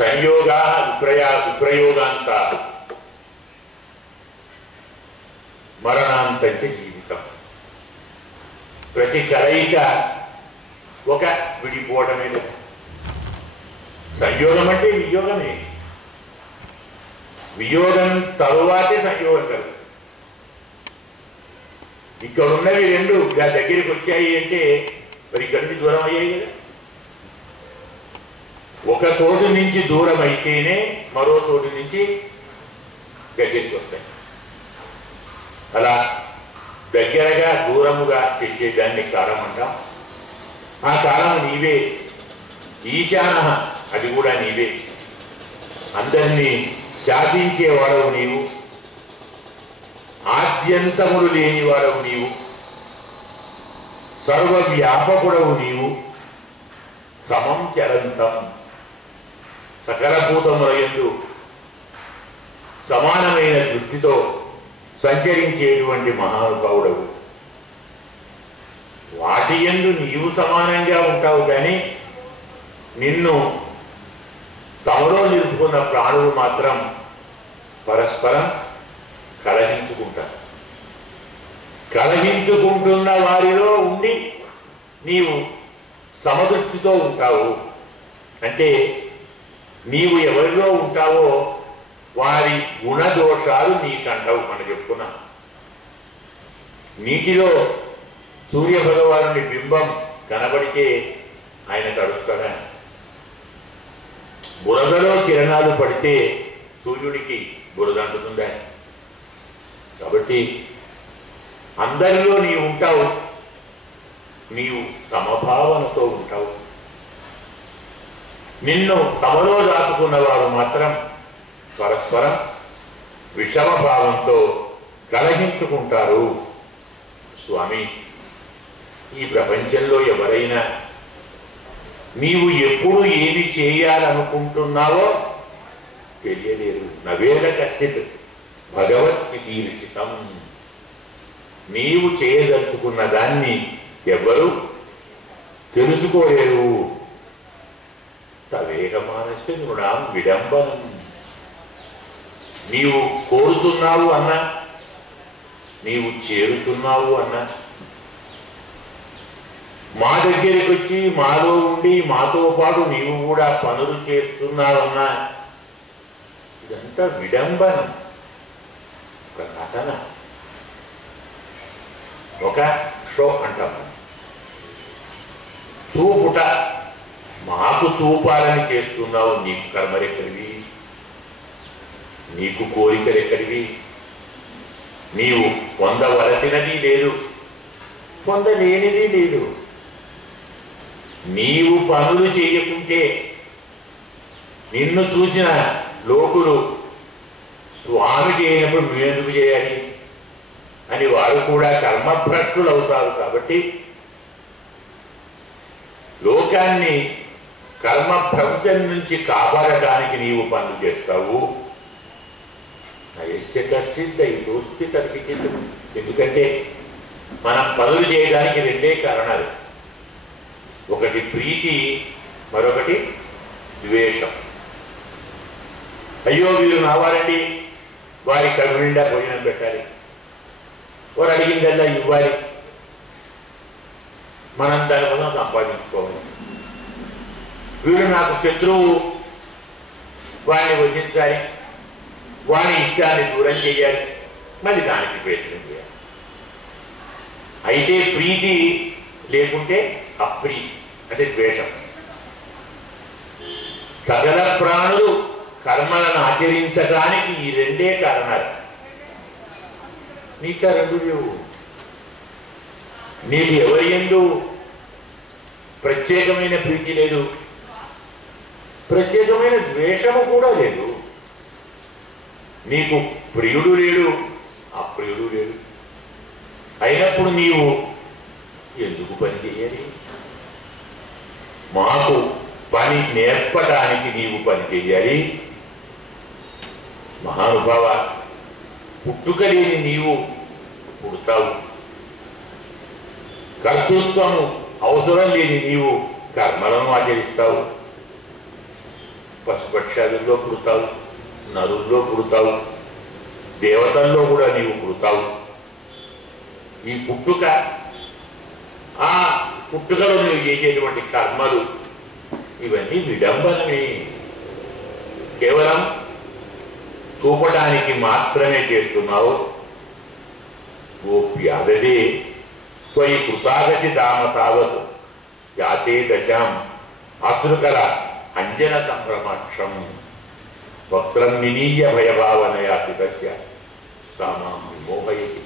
సంయోగా విప్రయోగాంత మరణాంతంచ జీవితం. ప్రతి కలయిక ఒక విడిపోవడమే కదా. సంయోగం అంటే వియోగమే. వియోగం తరువాతే సంయోగం కలుగుతుంది. ఇక్కడ ఉన్నవి రెండు దగ్గరికి వచ్చాయి అంటే మరి ఇక్కడి నుంచి దూరం అయ్యాయి కదా. ఒక చోటు నుంచి దూరం అయితేనే మరో చోటు నుంచి దగ్గరికి వస్తాయి. అలా దగ్గరగా దూరముగా చేసేదాన్ని కాలం అంటాం. ఆ కాలం నీవే. ఈశాన అది కూడా నీవే. అందరినీ శాసించేవాడవు నీవు. ఆద్యంతములు లేనివాడవు నీవు. సర్వవ్యాపకుడవు నీవు. సమం చరంతం సకల భూతములయందు సమానమైన దృష్టితో సంచరించేటువంటి మహానుభావుడవు. వాటి యందు నీవు సమానంగా ఉంటావు, కానీ నిన్ను తమలో నిలుపుకున్న ప్రాణులు మాత్రం పరస్పరం కలహించుకుంటారు. కలహించుకుంటున్న వారిలో ఉండి నీవు సమదృష్టితో ఉంటావు. అంటే నీవు ఎవరిలో ఉంటావో వారి గుణదోషాలు నీకంటావు. మనం చెప్పుకున్నాం. నీటిలో సూర్యభగవానుడి బింబం కనబడితే ఆయన తడుస్తాడా? బురదలో కిరణాలు పడితే సూర్యుడికి బురద అంటుతుందా? కాబట్టి అందరిలో నీవు ఉంటావు. నీవు సమభావనతో ఉంటావు. నిన్ను తమలో దాచుకున్నవారు మాత్రం పరస్పరం విషమభావంతో కలహించుకుంటారు. స్వామి, ఈ ప్రపంచంలో ఎవరైనా నీవు ఎప్పుడు ఏమి చేయాలనుకుంటున్నావో తెలియలేరు. నవేన కశ్చిత్ భగవత్ చికీర్షితం. నీవు చేయదలుచుకున్న దాన్ని ఎవరు తెలుసుకోలేరు. తవేహమానస్య నృణాం విడంబనం. నీవు కోరుతున్నావు అన్నా, నీవు చేరుతున్నావు అన్నా, మా దగ్గరికి వచ్చి మాలో ఉండి మాతో పాటు నీవు కూడా పనులు చేస్తున్నావన్నా, ఇదంతా విడంబనం. ఒక నటన, ఒక షో అంటాం. చూపుట, మాకు చూపాలని చేస్తున్నావు. నీకు కర్మరెక్కడివి, నీకు కోరికలెక్కడివి? నీవు పొందవలసినది లేదు, పొందలేనిది లేదు. నీవు పనులు చేయకుంటే నిన్ను చూసిన లోకులు స్వామి చేయనప్పుడు నువ్వెందుకు చేయాలి అని వారు కూడా కర్మభ్రష్టులు అవుతారు. కాబట్టి లోకాన్ని కర్మభ్రంశం నుంచి కాపాడటానికి నీవు పనులు చేస్తావు. నయస్య కశ్చిత్ దైవోస్తి తర్కించు. ఎందుకంటే మనం పనులు చేయడానికి రెండే కారణాలు. ఒకటి ప్రీతి, మరొకటి ద్వేషం. అయ్యో వీరు నావారండి, వారి కడుపు నిండా భోజనం పెట్టాలి, వారు అడిగిందల్లా ఇవ్వాలి, మనం దానికోసం సంపాదించుకోవాలి. వీడు నాకు శత్రువు, వాడిని వధించాలి, వాని ఇష్టాన్ని దూరం చేయాలి, మళ్ళీ దానికి ప్రయత్నం చేయాలి. అయితే ప్రీతి లేకుంటే అప్రీతి అంటే ద్వేషం. సకల ప్రాణులు కర్మలను ఆచరించడానికి ఈ రెండే కారణాలు. నీకు ఆ రెండు లేవు. నీకు ఎవరి యందు ప్రత్యేకమైన ప్రీతి లేదు, ప్రత్యేకమైన ద్వేషము కూడా లేదు. నీకు ప్రియుడు లేడు, అప్రియుడు లేడు. అయినప్పుడు నీవు ఎందుకు పని చేయాలి? మాకు పని నేర్పడానికి నీవు పని చేయాలి. మహానుభావ, పుట్టుక లేని నీవు పుడతావు. కర్తృత్వము అవసరం లేని నీవు కర్మలను ఆచరిస్తావు. పశుపక్ష పక్షాదుల్లో పుడతావు, నరుల్లో పుడతావు, దేవతల్లో కూడా నీవు పుడతావు. ఈ పుట్టుక, ఆ పుట్టుకలో నువ్వు చేసేటువంటి కర్మలు ఇవన్నీ విడంబనమే, కేవలం చూపడానికి మాత్రమే చేస్తున్నావు. గోప్యాదే త్వయి కృతాగతి దామ తావత్ యాతే దశాం అసురుకర అంజన సంభ్రమాక్షం వక్త్రం నినీయ భయభావనయా పితస్య సామాం విమోహయతి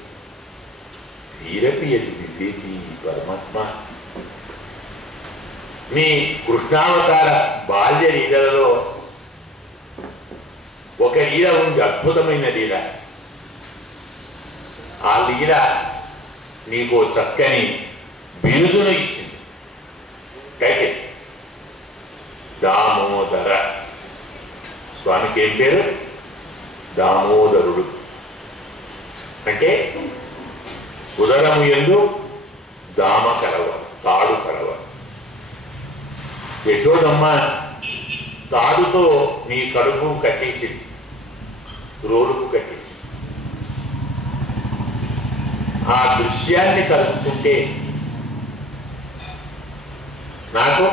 వీరపి యది వివేకి పరమాత్మ. మీ కృష్ణావతార బాల్య లీలలో ఒక లీల ఉంది, అద్భుతమైన లీల. ఆ లీల నీకు చక్కని బిరుదును ఇచ్చింది. అయితే దామోదర, స్వామికి ఏం పేరు? దామోదరుడు. అంటే ఉదరము యందు దామ కరవ, తాడు కరవ. యశోదమ్మ తాడుతో నీ కడుపు కట్టేసింది, రోలుకు కట్టేసింది. ఆ దృశ్యాన్ని తలుచుకుంటే నాకు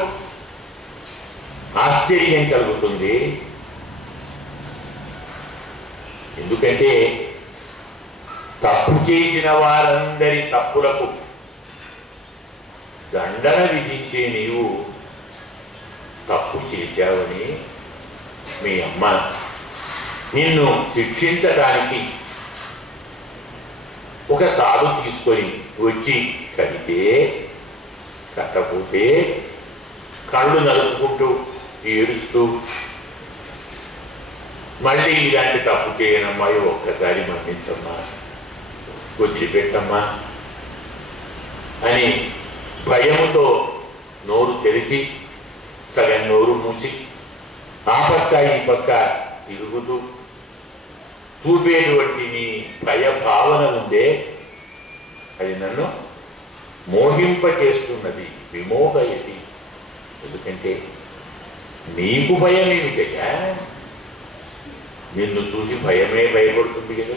ఆశ్చర్యం కలుగుతుంది. ఎందుకంటే తప్పు చేసిన వారందరి తప్పులకు దండన విధించే నీవు తప్పు చేశావని మీ అమ్మ నిన్ను శిక్షించడానికి ఒక తాడు తీసుకొని వచ్చి కడితే, కట్టపోతే కళ్ళు నలుపుకుంటూ ఏడుస్తూ మళ్ళీ ఇలాంటి తప్పు చేయనమ్మా, ఒక్కసారి మన్నించమ్మా, వదిలిపెట్టమ్మా అని భయముతో నోరు తెరిచి సగం నోరు మూసి ఆ పక్క ఈ పక్క తిరుగుతూ చూపేటువంటి నీ భయభావన ఉందే, అది నన్ను మోహింపచేస్తున్నది. విమోహయతి. ఎందుకంటే నీకు భయం ఏమిటయ్యా? నిన్ను చూసి భయమే భయపడుతుంది కదా.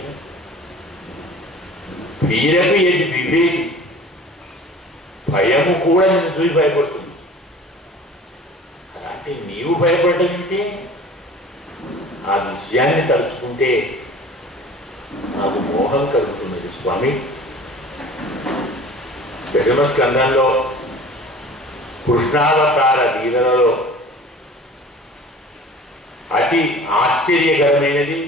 వీరపి ఏది వివేకి, భయము కూడా నిన్ను చూసి భయపడుతుంది. అలాంటి నీవు భయపడటం ఏంటి? ఆ దృశ్యాన్ని తలుచుకుంటే నాకు మోహం కలుగుతున్నది. స్వామి దశమ స్కందంలో కృష్ణావతార లీలలో అతి ఆశ్చర్యకరమైనది,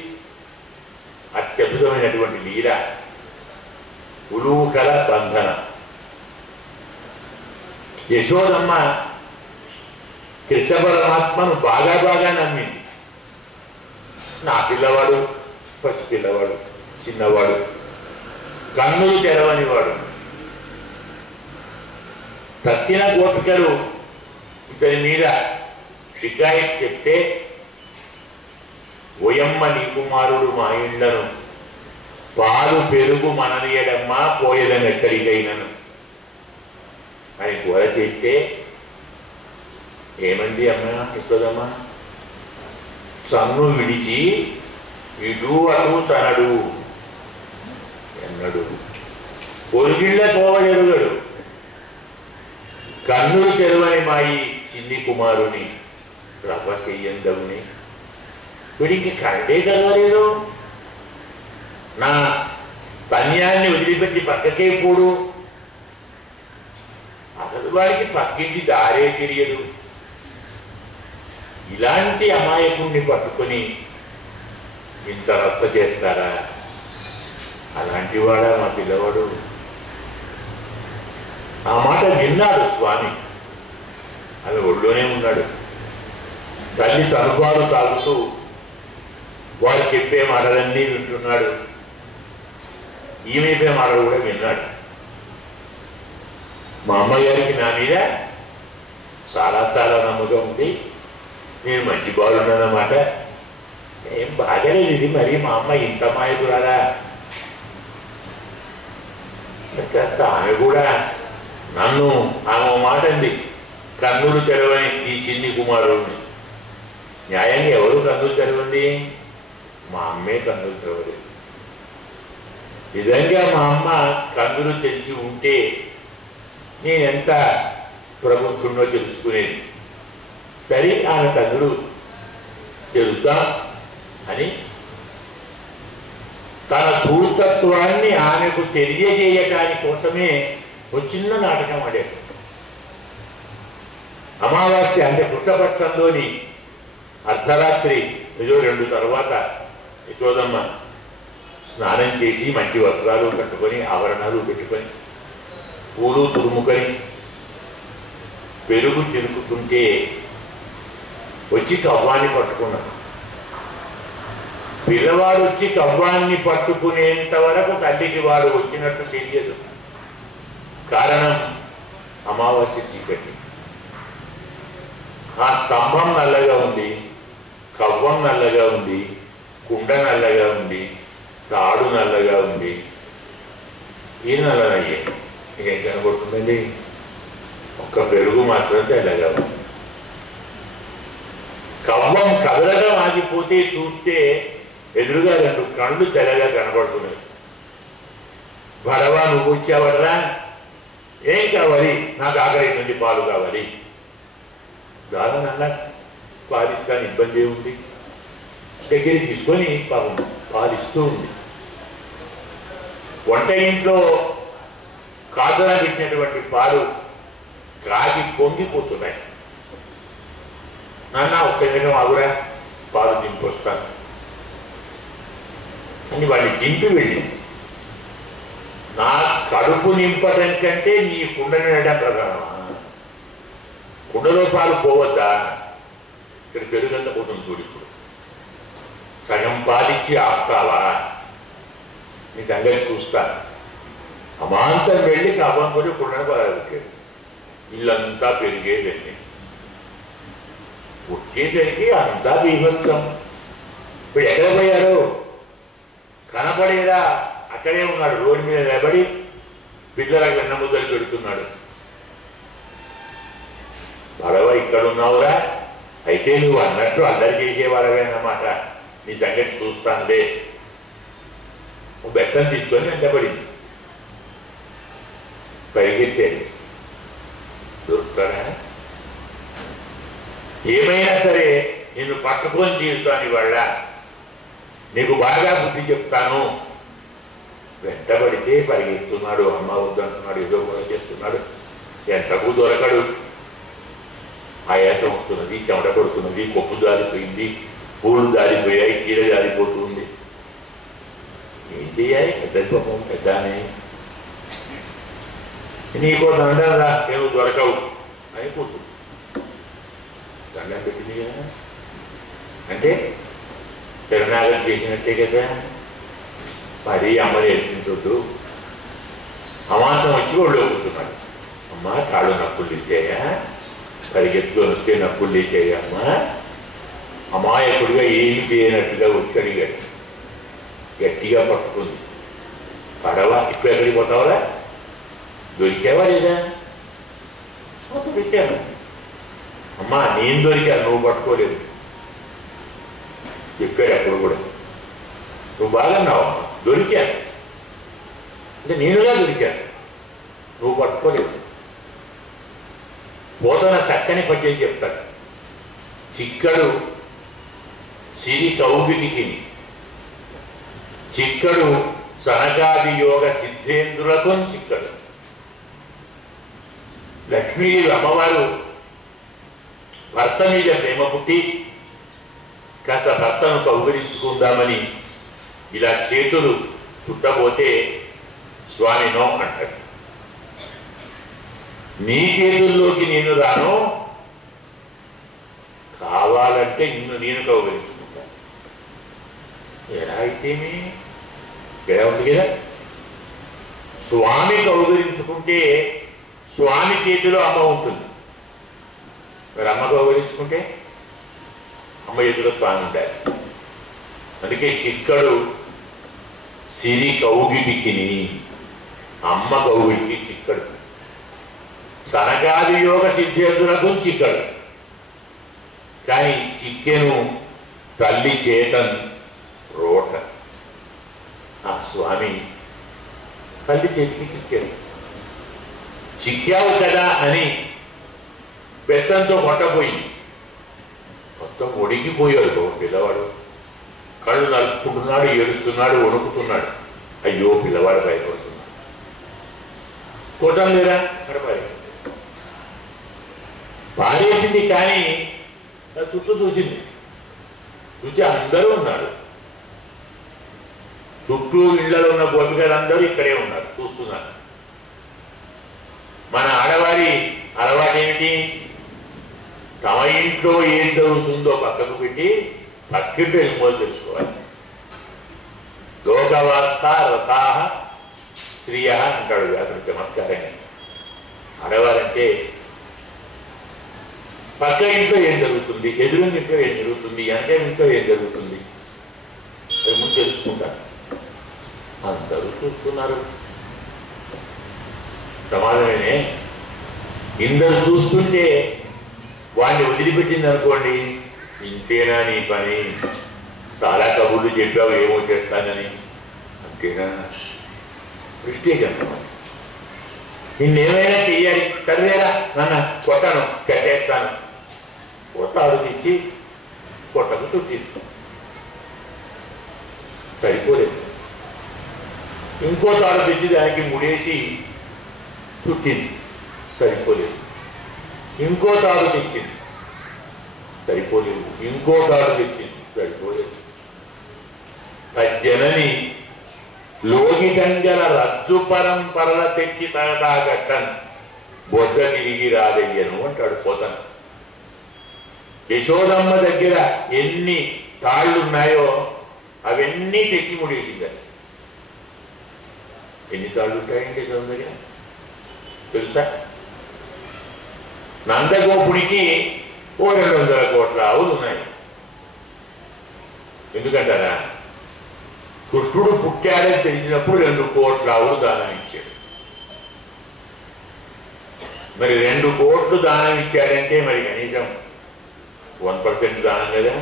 అత్యద్భుతమైనటువంటి లీల ఉలూకల బంధన. యశోదమ్మ కృష్ణ పరమాత్మను బాగా నమ్మింది. నా పిల్లవాడు, పసి పిల్లవాడు, చిన్నవాడు, కన్నులు తెరవనివాడు. సత్యన గోపికలు ఇతని మీద షికాయత్ చెప్తే, ఓయమ్మ నీ కుమారుడు మా ఇండ్లను పాలు పెరుగు మననీయడమ్మా, పోయేదని ఎక్కడికైనాను అని గోర చేస్తే ఏమంది అమ్మ యశోదమ్మ? సన్ను విడిచి ఇటు అటు చనడు ఎన్నడు, పొరుగిళ్ళ కోవెరుగడు, కన్నులు తెరవని మాయి చిన్ని కుమారుని రభసెయ్యందవుని. వీడికి కంటే తెరవలేదు, నా స్తన్యాన్ని వదిలిపెట్టి పక్కకే పోడు, అసలు వాడికి పక్కింటి దారే తెలియదు. ఇలాంటి అమాయకుణ్ణి పట్టుకొని ఇంత రచ్చ చేస్తారా? అలాంటి వాడా మా పిల్లవాడు? ఆ మాట విన్నాడు స్వామి. అలా ఒళ్ళోనే ఉన్నాడు. తల్లి తనుబాలు తాగుతూ వాడు చెప్పే మాటలన్నీ వింటున్నాడు. ఈమెపే మాటలు కూడా విన్నాడు. మా అమ్మగారికి నా మీద చాలా నమ్మకం ఉంది, నేను మంచి బాగున్నానన్నమాట. ఏం బాగలేదు ఇది, మరి మా అమ్మ ఇంత మాయకురాలా? ఆమె కూడా నన్ను ఆమె మాట అంది, కన్నులు తెరవని ఈ చిన్ని కుమారుడిని న్యాయంగా ఎవరు కన్నులు తెరవండి? మా అమ్మే కన్నులు తెరవలేదు. నిజంగా మా అమ్మ కన్నులు తెరిచి ఉంటే నేనెంత ప్రబుద్ధున్నో తెలుసుకునేది. సరే ఆమె కన్నులు తెరుద్దాం అని తన ధూర్తత్వాన్ని ఆమెకు తెలియజేయటాని కోసమే ఒక చిన్న నాటకం ఆడాడు. అమావాస్య అంటే కృష్ణపక్షంలోని అర్ధరాత్రి 2 తర్వాత యశోదమ్మ స్నానం చేసి మంచి వస్త్రాలు కట్టుకొని ఆభరణాలు పెట్టుకొని పూలు తురుముకొని పెరుగు చిరుకుతుంటే వచ్చి కవ్వాన్ని పట్టుకున్నాడు. పిల్లవాడు వచ్చి కవ్వాన్ని పట్టుకునేంత వరకు తల్లికి వాడు వచ్చినట్టు తెలియదు. కారణం అమావాస్య చీకటి. ఆ స్తంభం నల్లగా ఉంది, కవ్వం నల్లగా ఉంది, కుండ నల్లగా ఉంది, తాడు నల్లగా ఉంది. ఈ నల్లనయ్యే ఏం కనబడుతుందండి? ఒక్క పెరుగు మాత్రం తెల్లగా ఉంది. కవ్వం కదలడం ఆగిపోతే చూస్తే ఎదురుగా 2 కళ్ళు తెల్లగా కనబడుతున్నాయి. భడవా నువ్వు వచ్చావడరా, ఏం కావాలి? నాకు ఆకలి నుండి పాలు కావాలి. దానన్నా పాలిస్తాను, ఇబ్బంది ఏముంది? దగ్గరికి తీసుకొని పాపం పాలిస్తూ ఉంది. వంట ఇంట్లో కాదన పెట్టినటువంటి పాలు కాగి పొంగిపోతున్నాయి. నాన్న ఒక్క నిమిషం ఆగురా, పాలు దింపొస్తాను అని వాడిని దింపి వెళ్ళి, నా కడుపు నింపడం కంటే నీ కుండ నిండడం ప్రధానమా? కుండలో పాలు పోవద్దా? ఇక్కడ పెరుగంత పోతుంది చూడు. ఇప్పుడు సగం పాలిచ్చి ఆపుతావా? నీ సంగతి చూస్తాను. అమాంతం వెళ్ళి కవ్వంతో కుండను పాలబెట్టాడు. ఇల్లంతా పెరిగేదండి. వచ్చేసరికి అంతా బీభత్సం. ఇప్పుడు ఎక్కడ పోయారు? కనపడేదా? అక్కడే ఉన్నాడు. రోడ్డు మీద నిలబడి పిల్లలకు వెన్న ముద్దలు పెడుతున్నాడు. బడవ ఇక్కడ ఉన్నావురా, అయితే నువ్వు అన్నట్టు అల్లరి చేసేవాడవేనమాట, నీ సంగతి చూస్తానులే. బెట్టం తీసుకొని వెంటబడింది. పరిగెత్తాడు. దొరుకుతాడా? ఏమైనా సరే నేను పట్టుకొని తీరుతాను, ఇవాళ నీకు బాగా బుద్ధి చెప్తాను. వెంటబడితే పరిగెత్తున్నాడు. అమ్మ వద్దంటున్నాడు, ఏదో కూడా చేస్తున్నాడు. ఎంతకు దొరకడు. ఆయాసం వస్తున్నది, చెమట పడుతున్నది, కొప్పు జారిపోయింది, పూలు జారిపోయాయి, చీర జారిపోతుంది. ఏం చేయాలి? పెద్ద పెద్దానే నీకో దండం రా, నేను దొరకవు అని కూర్చు. దండం పెట్టింది కదా అంటే శరణాగతి చేసినట్టే కదా. మరీ అమ్మ నేర్పించొద్దు. అమాంతం వచ్చి ఒళ్ళో కూర్చున్నాడు. అమ్మ కాళ్ళు నొప్పులు తీసేయా, పరిగెత్తుకొని వస్తే నొప్పులు తీసేయమ్మా. అమాయకుడిగా ఏమి చేయనట్టుగా వచ్చి అడిగాడు. గట్టిగా పట్టుకుంది. పడవ ఇప్పుడు ఎక్కడికి పోతావరా? దొరికావా లేదా? దొరికాను. అమ్మా నేను దొరికాను, నువ్వు పట్టుకోలేదు. చెప్పాడు అప్పుడు కూడా. నువ్వు బాగున్నావా? దొరికాను అంటే నేనుగా దొరికాను, నువ్వు పట్టుకోలేదు. పోతన చక్కని పద్యం చెప్తాడు. చిక్కడు సిరి కౌగిటికి, చిక్కడు సనకాది యోగ సిద్ధేంద్రులకు చిక్కడు. లక్ష్మీదేవి అమ్మవారు భర్త మీద ప్రేమ పుట్టి కాస్త భర్తను కౌగిలించుకుందామని ఇలా చేతులు చుట్టబోతే స్వామి నో అంటాడు. నీ చేతుల్లోకి నేను రాను, కావాలంటే నిన్ను నేను కౌగిలించుకుంటాను. ఎలా అయితేమి ఎలా ఉంది కదా. స్వామి కౌగిలించుకుంటే స్వామి చేతిలో అమ్మ ఉంటుంది. మరి అమ్మ కౌగిలించుకుంటే అమ్మ చేతిలో స్వామి ఉంటాయి. అందుకే చిక్కడు సిరి కౌగిటికిని, అమ్మ కౌగిటికి చిక్కడు. సనకాది యోగ సిద్ధేంద్రులకు చిక్కడు. కానీ చిక్కెను తల్లి చేతన్ రోట. ఆ స్వామి తల్లి చేతికి చిక్కారు. చిక్కావు కదా అని బెత్తంతో కొట్టపోయింది. మొత్తం ఒడిగిపోయాడు పిల్లవాడు. కళ్ళు నలుపుకుంటున్నాడు, ఏడుస్తున్నాడు, వణుకుతున్నాడు. అయ్యో పిల్లవాడు భయపడుతున్నాడు. కొట్టం లేదా కడపాలి పారేసింది. కానీ చుట్టూ చూసింది. చూసి అందరూ ఉన్నారు. చుట్టూ ఇళ్లలో ఉన్న గోపికలందరూ ఇక్కడే ఉన్నారు, చూస్తున్నారు. మన ఆడవారి అలవాటు ఏమిటి? తమ ఇంట్లో ఏం జరుగుతుందో పక్కకు పెట్టి పక్కింటో వెళ్ళిపోవాలి తెలుసుకోవాలి. లోకవార్త రథాహ స్త్రీయ అంటాడు అతను చమత్కారంగా. ఆడవారంటే పక్క ఇంట్లో ఏం జరుగుతుంది, ఎదురుంగి ఇంట్లో ఏం జరుగుతుంది, అంటే ఇంట్లో ఏం జరుగుతుంది అది ముందు తెలుసుకుంటారు. అందరూ చూస్తున్నారు. సమాజమేనే. ఇందరు చూస్తుంటే వాడిని వదిలిపెట్టింది అనుకోండి, ఇంతేనా నీ పని, చాలా కబుర్లు చెప్పావు ఏమో చేస్తానని, అంతేనా దృష్టికన్నా నిన్నేమైనా చెయ్యాలి, సరేరా నన్ను కొట్టను, కట్టేస్తాను. కొట్టాడు తెచ్చి కొట్టకు చుట్టి సరిపోలేదు. ఇంకో తాడు తెచ్చి దానికి ముడేసి చుట్టింది, సరిపోలేదు. ఇంకో తాడు తెచ్చింది, సరిపోలేదు. ఇంకో తాడు తెచ్చింది, సరిపోలేదు. తజ్జనని లోగిటంగల రజ్జు పరంపరల తెచ్చి తనదాగట్టన్ బొద్ద తిరిగి రాదయ్యను అంటాడు పోతను. యశోదమ్మ దగ్గర ఎన్ని తాళ్ళున్నాయో అవన్నీ తెచ్చి ముడేసింది. ఎన్ని తాళ్ళు ఉంటాయండి యశోదమ్మ దగ్గర తెలుసా? నందగోపుడికి 200 కోట్ల ఆవులు ఉన్నాయి. ఎందుకంటారా? కృష్ణుడు పుట్టాడని తెలిసినప్పుడు 2 కోట్ల ఆవులు దానం ఇచ్చాడు. మరి 2 కోట్లు దానం ఇచ్చాడంటే మరి కనీసం 1% దానం కదా.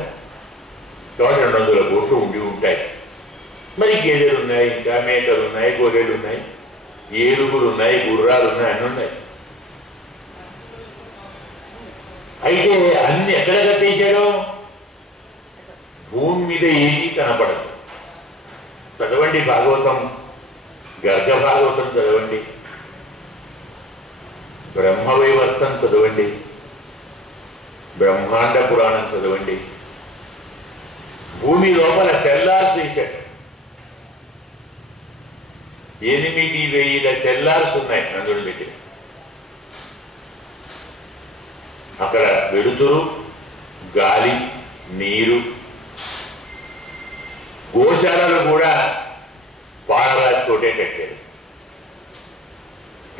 కాబట్టి 200 కోట్లు ఉండి ఉంటాయి. మరి గేదెలు ఉన్నాయి, ఇంకా మేకలు ఉన్నాయి, గొర్రెలు ఉన్నాయి, ఏనుగులు ఉన్నాయి, గుర్రాలు ఉన్నాయి, అన్నీ ఉన్నాయి. అయితే అన్ని ఎక్కడ కట్టేశాడు? భూమి మీద ఏది కనపడదు. చదవండి భాగవతం, గర్గ భాగవతం చదవండి, బ్రహ్మవైవర్తం చదవండి, బ్రహ్మాండ పురాణం చదవండి. భూమి లోపల సెల్లార్స్ వేశాడు. 8,000 సెల్లార్స్ ఉన్నాయి నందుడి దగ్గర. అక్కడ వెలుతురు, గాలి, నీరు. గోశాలలు కూడా పాలరాతితోటే కట్టారు.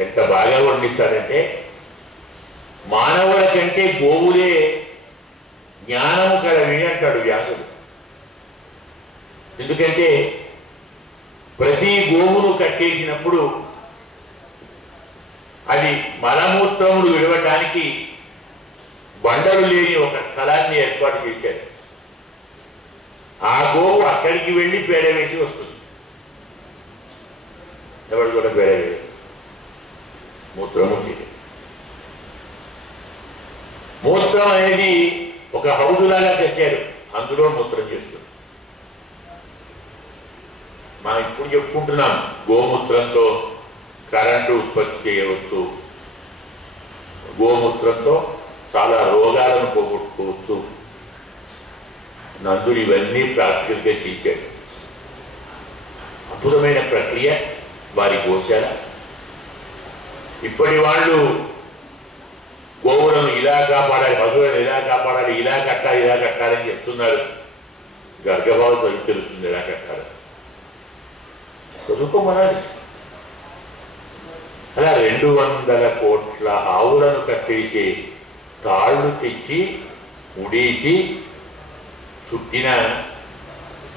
ఎంత బాగా వర్ణిస్తారంటే, మానవుల కంటే గోవులే జ్ఞానము కలవి అంటాడు వ్యాసుడు. ఎందుకంటే ప్రతి గోవును కట్టేసినప్పుడు అది మలమూత్రములు విడవటానికి బండలు లేని ఒక స్థలాన్ని ఏర్పాటు చేశారు. ఆ గోవు అక్కడికి వెళ్ళి పేడ వేసి వస్తుంది. ఎవరు కూడా పేడ వేయరు, మూత్రము చేయదు. మూత్రం అనేది ఒక హౌదులాగా కట్టారు, అందులో మూత్రం చేస్తుంది. మనం ఇప్పుడు చెప్పుకుంటున్నాం గోమూత్రంతో కరెంటు ఉత్పత్తి చేయవచ్చు, గోమూత్రంతో చాలా రోగాలను పోగొట్టుకోవచ్చు. నందుడు ఇవన్నీ ప్రాక్టికల్గా చేశాడు. అద్భుతమైన ప్రక్రియ వారి గోశాల. ఇప్పటి వాళ్ళు గోవులను ఇలా కాపాడాలి, పశువులను ఇలా కాపాడాలి, ఇలా కట్టాలి, ఇలా కట్టాలని చెప్తున్నారు. గర్గభావంతో తెలుస్తుంది ఎలా కట్టాలి, చదువుకోమనాలి. అలా 200 కోట్ల ఆవులను కట్టేసి తాళ్ళు తెచ్చి ఉడేసి చుట్టిన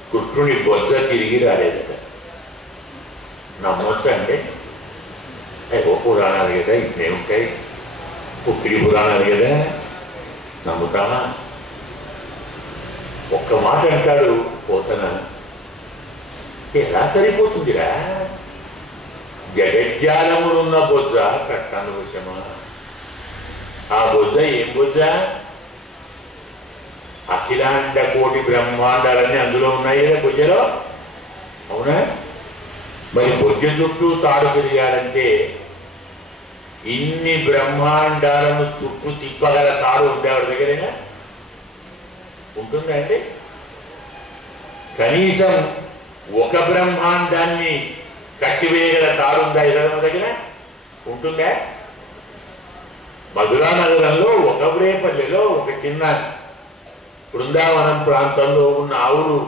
కృష్ణుడి బొజ్జ తిరిగి రాలేదట. నమ్మొచ్చా అంటే? ఓ పురాణాలు కదా, ఇట్నే ఉంటాయి, పుక్కిడి పురాణాలు కదా, నమ్ముతామా? మాట అంటాడు పోతన, ఎలా సరిపోతుందిరా, జగజ్జాలములున్న బొజ్జ కట్టాను వశమా. ఆ బొజ్జ ఏం బొజ్జ? అఖిలాండ కోటి బ్రహ్మాండాలన్నీ అందులో ఉన్నాయి కదా బొజ్జలో, అవునా? మరి బొజ్జ చుట్టూ తాడు తిరిగాడంటే ఇన్ని బ్రహ్మాండాలను చుట్టూ తిప్పగల తాడు ఉండేవాడి దగ్గరేనా ఉంటుందా అండి? కనీసం ఒక బ్రహ్మాండాన్ని కట్టివేయగల తాడు ఉందా ఇరవై దగ్గర ఉంటుందా? మధురా నగరంలో ఒక రేపల్లిలో ఒక చిన్న బృందావనం ప్రాంతంలో ఉన్న ఆవులు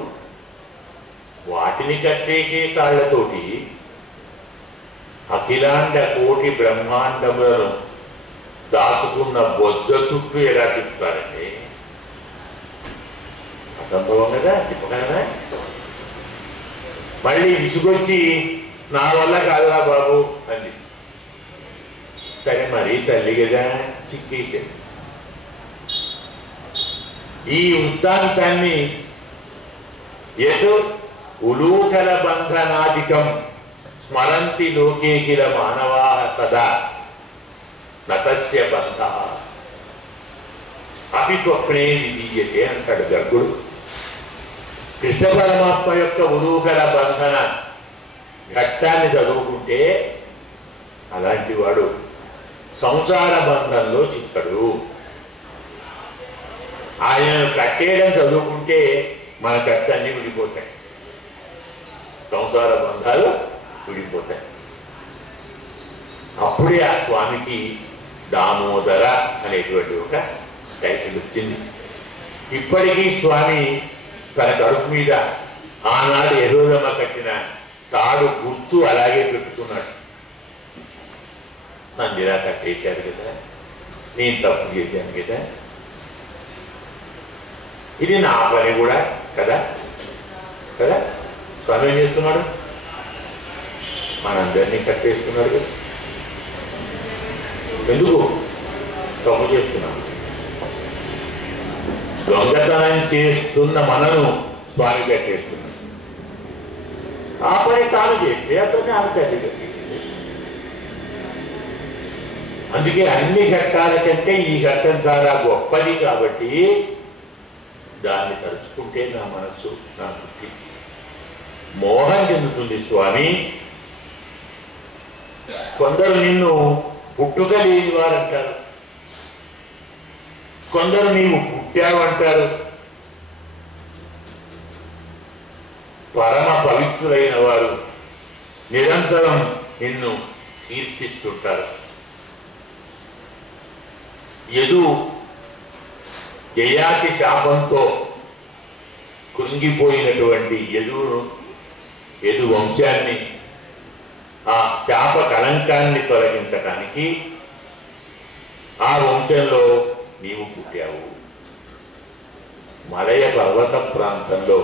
వాటిని కట్టేసే తాళ్లతోటి అఖిలాండ కోటి బ్రహ్మాండములను దాచుకున్న బొజ్జ చుట్టూ ఎలా తిప్పుతారండి? అసంభవం కదా, తిప్పగలరా? మళ్ళీ విసుగొచ్చి నా వల్ల కాదురా బాబు అంది. సరే మరి తల్లి కదా చిక్కేసే. ఈ వృత్తాంతాన్ని యత్ ఉలూకల బంధనాధికం స్మరంతి లోకే కిల మానవా సదా నతస్య బంధ అపి స్వప్నే విధీయతే అంటాడు గర్గుడు. కృష్ణ పరమాత్మ యొక్క ఉలూకల బంధన ఘట్టాన్ని చదువుకుంటే అలాంటి వాడు సంసార బంధంలో చిక్కడు. ఆయనను కట్టేయడం చదువుకుంటే మన కష్టాన్ని విడిపోతాయి, సంసార బంధాలు విడిపోతాయి. అప్పుడే ఆ స్వామికి దామోదర అనేటువంటి ఒక టైటిల్ వచ్చింది. ఇప్పటికీ స్వామి తన కడుపు మీద ఆనాడు యశోదమ్మ కట్టిన తాడు గుర్తు అలాగే పెట్టుకున్నాడు. నందిరా కట్టేశారు కదా, నేను తప్పు చేశాను కదా, ఇది నా పని కూడా కదా కదా. స్వామి ఏం చేస్తున్నాడు? మనందరినీ కట్టేస్తున్నాడు కదా. ఎందుకు? తప్పు చేస్తున్నాం. దొంగతనం చేస్తున్న మనను స్వామి కట్టేస్తున్నాడు. ఆ పని తాను చేస్తే అతన్ని ఆమె తల్లి కట్టేసింది. అందుకే అన్ని ఘట్టాల కంటే ఈ ఘట్టం చాలా గొప్పది కాబట్టి దాన్ని తలుచుకుంటే నా మనస్సు, నా బుద్ధి మోహం చెందుతుంది. స్వామి, కొందరు నిన్ను పుట్టుక లేని వారంటారు, కొందరు నీవు పుట్టావంటారు, పరమ పవిత్రులైన వారు నిరంతరం నిన్ను కీర్తిస్తుంటారు. యదు యయాతి శాపంతో కృంగిపోయినటువంటి యదు వంశాన్ని, ఆ శాప కళంకాన్ని తొలగించడానికి ఆ వంశంలో నీవు పుట్టావు. మలయ పర్వత ప్రాంతంలో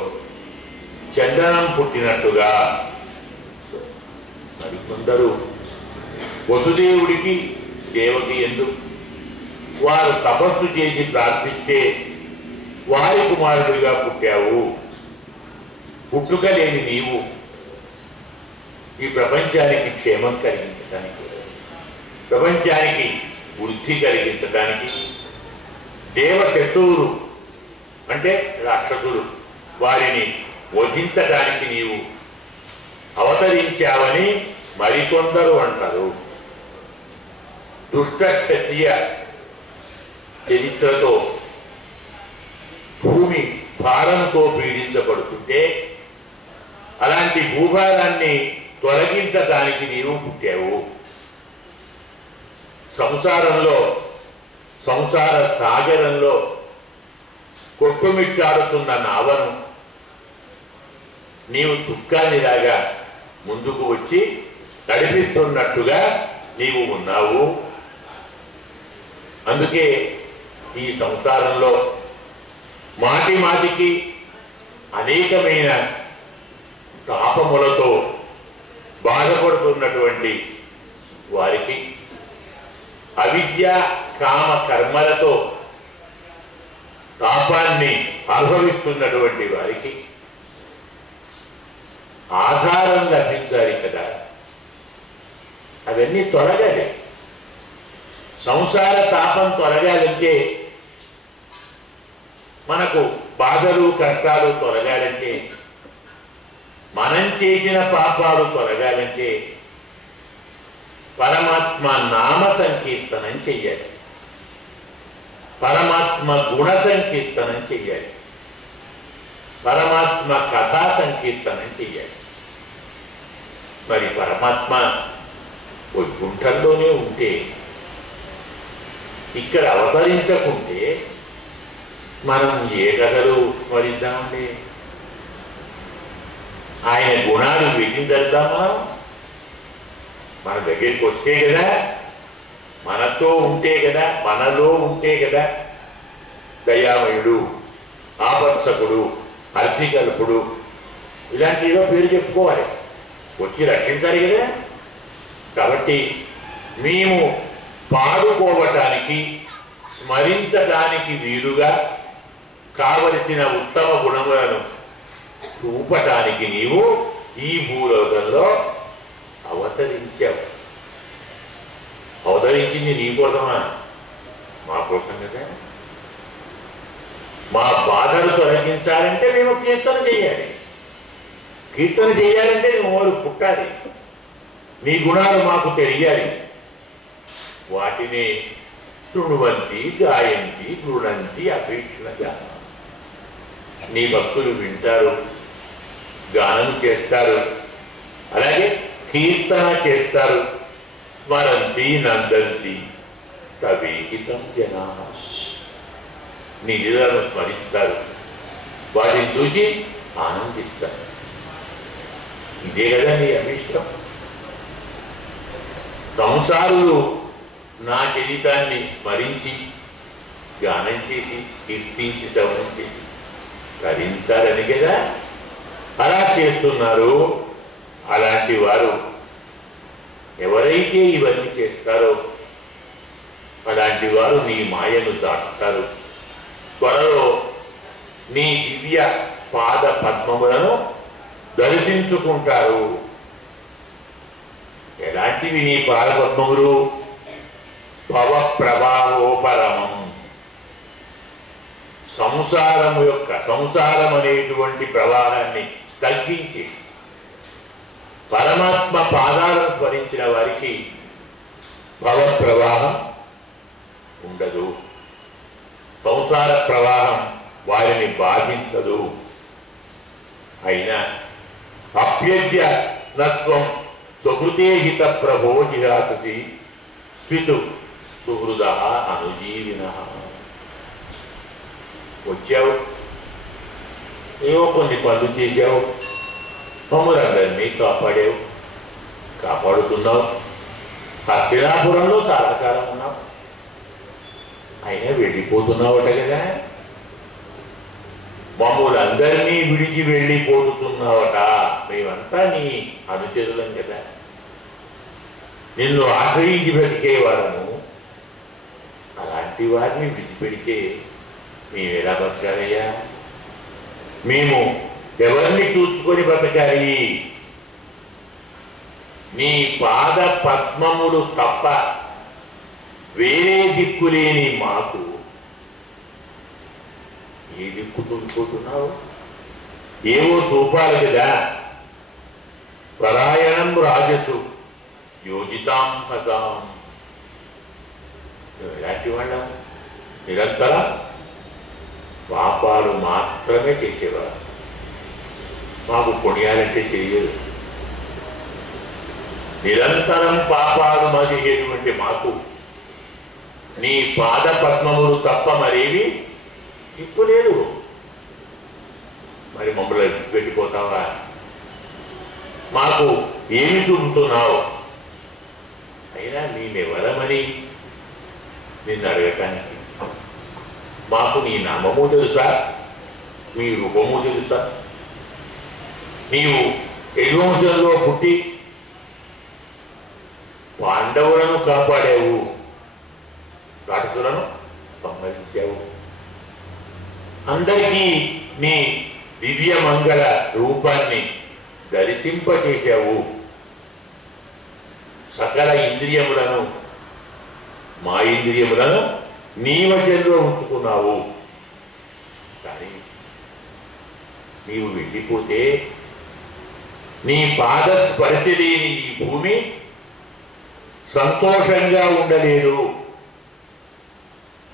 చందనం పుట్టినట్టుగా మరికొందరు వసుదేవుడికి దేవకి ఎందు వారు తపస్సు చేసి ప్రార్థిస్తే వారి కుమారుడిగా పుట్టావు. పుట్టుక లేని నీవు ఈ ప్రపంచానికి క్షేమం కలిగించడానికి, ప్రపంచానికి వృద్ధి కలిగించడానికి, దేవశత్రువులు అంటే రాక్షసులు వారిని వధించడానికి నీవు అవతరించావని మరికొందరు అంటారు. దుష్ట క్షత్రియ చరిత్రతో భూమి భారంతో పీడించబడుతుంటే అలాంటి భూభారాన్ని తొలగించడానికి నీవు పుట్టావు. సంసార సాగరంలో కొట్టుమిట్టాడుతున్న నావను నీవు చుక్కానిలాగా ముందుకు వచ్చి నడిపిస్తున్నట్టుగా నీవు ఉన్నావు. అందుకే ఈ సంసారంలో మాటి మాటికి అనేకమైన తాపములతో బాధపడుతున్నటువంటి వారికి, అవిద్య కామ కర్మలతో తాపాన్ని అనుభవిస్తున్నటువంటి వారికి ఆధారం లభించాలి కదా. అవన్నీ తొలగాలి. సంసార తాపం తొలగాలంటే, మనకు బాధలు కష్టాలు తొలగాలంటే, మనం చేసిన పాపాలు తొలగాలంటే పరమాత్మ నామ సంకీర్తనం చెయ్యాలి, పరమాత్మ గుణ సంకీర్తనం చెయ్యాలి, పరమాత్మ కథా సంకీర్తనం చెయ్యాలి. మరి పరమాత్మ వైకుంఠంలోనే ఉంటే, ఇక్కడ అవతరించకుంటే మనం ఏ కథలు స్మరిద్దామండి? ఆయన గుణాలు విధించేద్దామా? మన దగ్గరికి వస్తే కదా, మనతో ఉంటే కదా, మనలో ఉంటే కదా దయామయుడు, ఆపత్సకుడు, అర్థికల్పుడు ఇలాంటివో పేరు చెప్పుకోవాలి. వచ్చి రక్షించాలి కదా. కాబట్టి మేము పాడుకోవటానికి, స్మరించడానికి వీలుగా కావలసిన ఉత్తమ గుణములను చూపటానికి నీవు ఈ భూలోకంలో అవతరించావు. అవతరించింది నీ కోసమా? మా కోసం కదా. మా బాధలు తొలగించాలంటే మేము కీర్తన చేయాలి. కీర్తన చేయాలంటే నువ్వు పుట్టాలి. నీ గుణాలు మాకు తెలియాలి. వాటిని శృణువంతి, గాయంతి, గృణంతి అపేక్షణగా నీ భక్తులు వింటారు, గానం చేస్తారు, అలాగే కీర్తన చేస్తారు. స్మరంతి నందంతి తవేహితం జనా, నీ లీలను స్మరిస్తారు, వాటిని చూసి ఆనందిస్తారు. ఇదే కదా నీ అభిష్టం. సంసారులు నా చరితాన్ని స్మరించి, గానం చేసి, కీర్తించి, శ్రవణం చేసి తరించాలని కదా అలా చేస్తున్నారు. అలాంటి వారు ఎవరైతే ఇవన్నీ చేస్తారో అలాంటి వారు నీ మాయను దాటుతారు. త్వరలో నీ దివ్య పాద పద్మములను దర్శించుకుంటారు. ఎలాంటివి నీ పాద పద్మములు? భవ ప్రవాహోపరమం, సంసారం అనేటువంటి ప్రవాహాన్ని తగ్గించి పరమాత్మ పాదాలను స్మరించిన వారికి భవ ప్రవాహం ఉండదు. సంసార ప్రవాహం వారిని బాధించదు. అయినా అప్యజ్య నస్వం స్వకృతే హిత ప్రభో జిహాససి స్వితు సుహృద అనుజీవిన. వచ్చావు, ఏవో కొన్ని పనులు చేశావు, మమ్మల్ని కాపాడావు, కాపాడుతున్నావు. హస్తినాపురంలో చాలా కాలం ఉన్నావు, అయినా వెళ్ళిపోతున్నావట కదా. మమ్మల్ని అందరినీ విడిచి వెళ్ళిపోతున్నావట. మేమంతా నీ అనుచరులం కదా, నిన్ను ఆశ్రయించి బ్రతికేవాళ్ళము. అలాంటి వారిని విడిచిపెడితే మేము ఎలా బతకాలయ్యా? మేము ఎవరిని చూసుకొని బతకాలి? నీ పాద పద్మములు తప్ప వేరే దిక్కులేని మాకు ఏ దిక్కు చూసుకుంటున్నావు? ఏవో చూపాలి కదా. పరాయణం రాజసు యోజితాం హసాం. ఎలాంటి వాళ్ళం? నిరంతరం పాపాలు మాత్రమే చేసేవారు. మాకు పుణ్యాలంటే తెలియదు. నిరంతరం పాపాలు చేసేటువంటి మాకు నీ పాద పద్మములు తప్ప మరేవి ఇప్పులేదు. మరి మమ్మల్ని పెట్టిపోతావా? మాకు ఏమి చూపుతున్నావు? అయినా మేమెవరమని నిన్ను అడగటానికి? మాకు నీ నామము తెలుసా? మీ రూపము తెలుసా? నీవు యదువంశంలో పుట్టి పాండవులను కాపాడావు, రాక్షసులను సంహరించావు. అందరికీ నీ దివ్య మంగళ రూపాన్ని దర్శింపచేశావు. సకల ఇంద్రియములను మా ఇంద్రియములను నీ వశంలో ఉంచుకున్నావు. కానీ నీవు వెళ్ళిపోతే నీ పాద స్పర్శ లేని ఈ భూమి సంతోషంగా ఉండలేదు.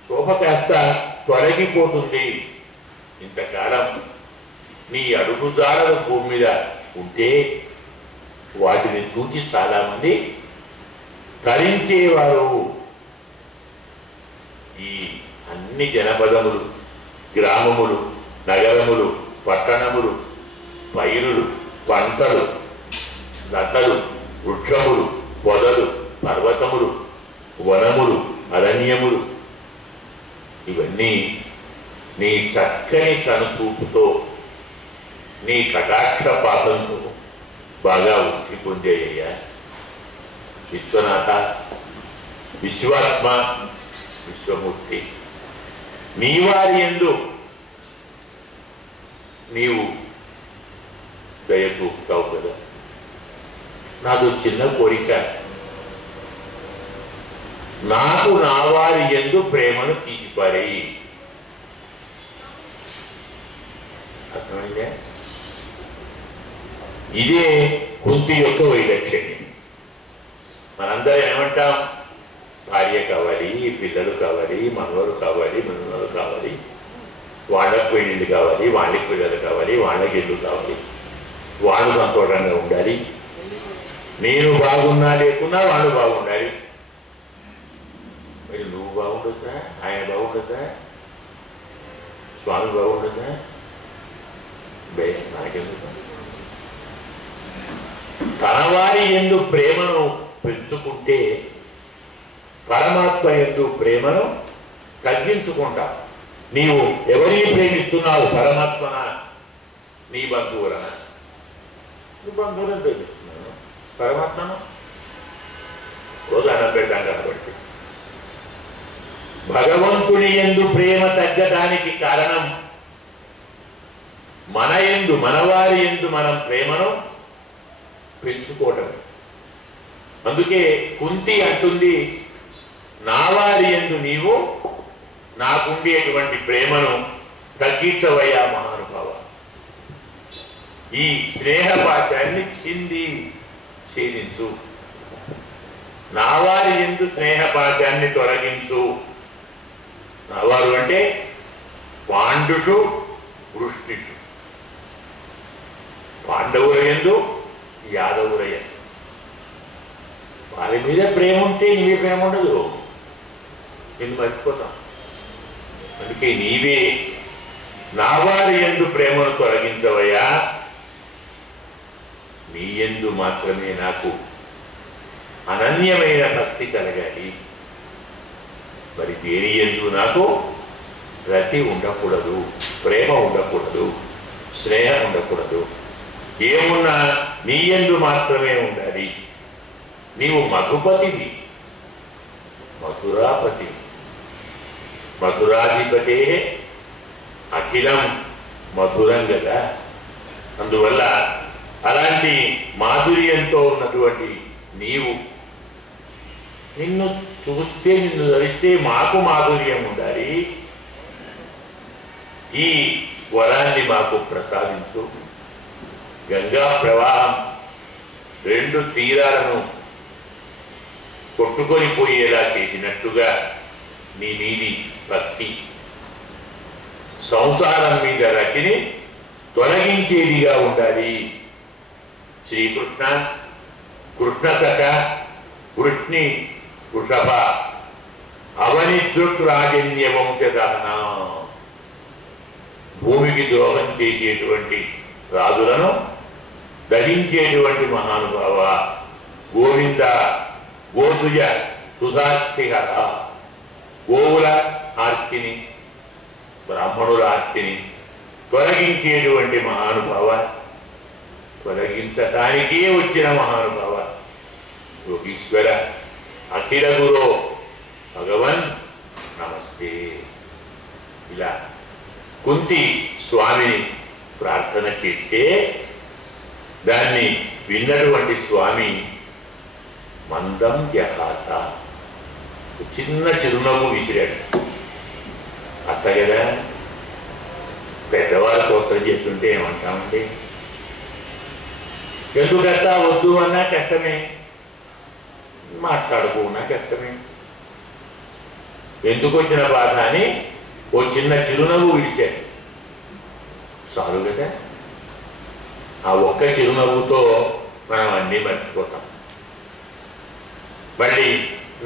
శోభ కాస్త తొలగిపోతుంది. ఇంతకాలం నీ అడుగుజాడల భూమి మీద ఉంటే వాటిని చూసి చాలామంది తరించేవారు. ఈ అన్ని జనపదములు, గ్రామములు, నగరములు, పట్టణములు, పైరులు, పంటలు, లతలు, వృక్షములు, పొదలు, పర్వతములు, వనములు, అరణ్యములు ఇవన్నీ నీ చక్కని కనుచూపుతో, నీ కటాక్షపాతంతో బాగా వృద్ధి పొందేయ్యా. విశ్వనాథ, విశ్వాత్మ, విశ్వమూర్తి, నీ వారి యందు నీవు దయ చూపుతావు కదా. నాదో చిన్న కోరిక, నాకు నా వారి యందు ప్రేమను తీసిపారేయి. అర్థమైందా? ఇదే కుంతి యొక్క వైలక్షణ్యం. మనందరం ఏమంటాం? భార్య కావాలి, పిల్లలు కావాలి, మనవరు కావాలి, మనవరు కావాలి, వాళ్ళకు పెళ్ళిళ్ళు కావాలి, వాళ్ళకి పిల్లలు కావాలి, వాళ్ళకి ఇల్లు కావాలి, వాళ్ళు సంతోషంగా ఉండాలి, నేను బాగున్నా లేకున్నా వాళ్ళు బాగుండాలి. మరి నువ్వు బాగుండొద్దా? ఆయన బాగుండొద్దా? స్వామి బాగుండొద్దా? నాకెందుకు? తన వారి యందు ప్రేమను పెంచుకుంటే పరమాత్మ యందు ప్రేమను తగ్గించుకుంటా. నీవు ఎవరిని ప్రేమిస్తున్నావు? పరమాత్మన, నీ బంధువులన? నీ బంధువులను ప్రేమిస్తున్నాను. పరమాత్మను రోజు అన్నం పెట్టాం కాబట్టి భగవంతుని యందు ప్రేమ తగ్గడానికి కారణం మన యందు, మనవారి యందు మనం ప్రేమను పెంచుకోవటం. అందుకే కుంతి అంటుంది, నా వారి యందు నీవు నాకుండేటువంటి ప్రేమను తగ్గించవయ్యా మహానుభావ. ఈ స్నేహ పాశాన్ని చింది ఛేదించు. నా వారి యందు స్నేహ పాశాన్ని తొలగించు. నావారు అంటే పాండుషు, వృష్టిషు. పాండవుల యందు, యాదవుల యందు. వారి మీద ప్రేమ ఉంటే నీవే ప్రేమ ఉండదు, నేను మర్చిపోతాం. అందుకే నీవే నా వారి యందు ప్రేమను తొలగించవయ్యా. నీ యందు మాత్రమే నాకు అనన్యమైన భక్తి కలగాలి. మరి దేని యందు నాకు రతి ఉండకూడదు, ప్రేమ ఉండకూడదు, స్నేహం ఉండకూడదు. ఏమున్నా నీ యందు మాత్రమే ఉండాలి. నీవు మధుపతివి, మధురాపతి, మధురాధిపతే అఖిలం మధురం కదా. అందువల్ల అలాంటి మాధుర్యంతో ఉన్నటువంటి నీవు, నిన్ను చూస్తే, నిన్ను ధరిస్తే మాకు మాధుర్యం ఉండాలి. ఈ వరాన్ని మాకు ప్రసాదించు. గంగా ప్రవాహం రెండు తీరాలను కొట్టుకొని పోయేలా చేసినట్టుగా నీ మీది భక్తి సంసారం మీద రతిని తొలగించేదిగా ఉండాలి. శ్రీకృష్ణ, కృష్ణసఖ, వృష్ణి, వృషభ, అవనిదృక్రాజన్య వంశదహన. భూమికి ద్రోహం చేసేటువంటి రాజులను దహించేటువంటి మహానుభావ గోవింద, గోతుజ సుధాస్తిహర. గోవుల ఆర్తిని, బ్రాహ్మణుల ఆర్తిని తొలగించేటువంటి మహానుభావ, తొలగించటానికే వచ్చిన మహానుభావ యోగీశ్వర, అఖిల గురో భగవన్ నమస్తే. ఇలా కుంతి స్వామిని ప్రార్థన చేస్తే దాన్ని విన్నటువంటి స్వామి మందం జహాస, చిన్న చిరునవ్వు విసిరాడు. అత్త కదా, పెద్దవాళ్ళు స్తోత్రం చేస్తుంటే ఏమంటామండి? ఎందుకంతా వద్దు అన్నా కష్టమే, మాట్లాడుకున్నా కష్టమే, ఎందుకు వచ్చిన బాధ అని ఓ చిన్న చిరునవ్వు విడిచాడు. చాలు కదా, ఆ ఒక్క చిరునవ్వుతో మనం అన్నీ మర్చిపోతాం. మళ్ళీ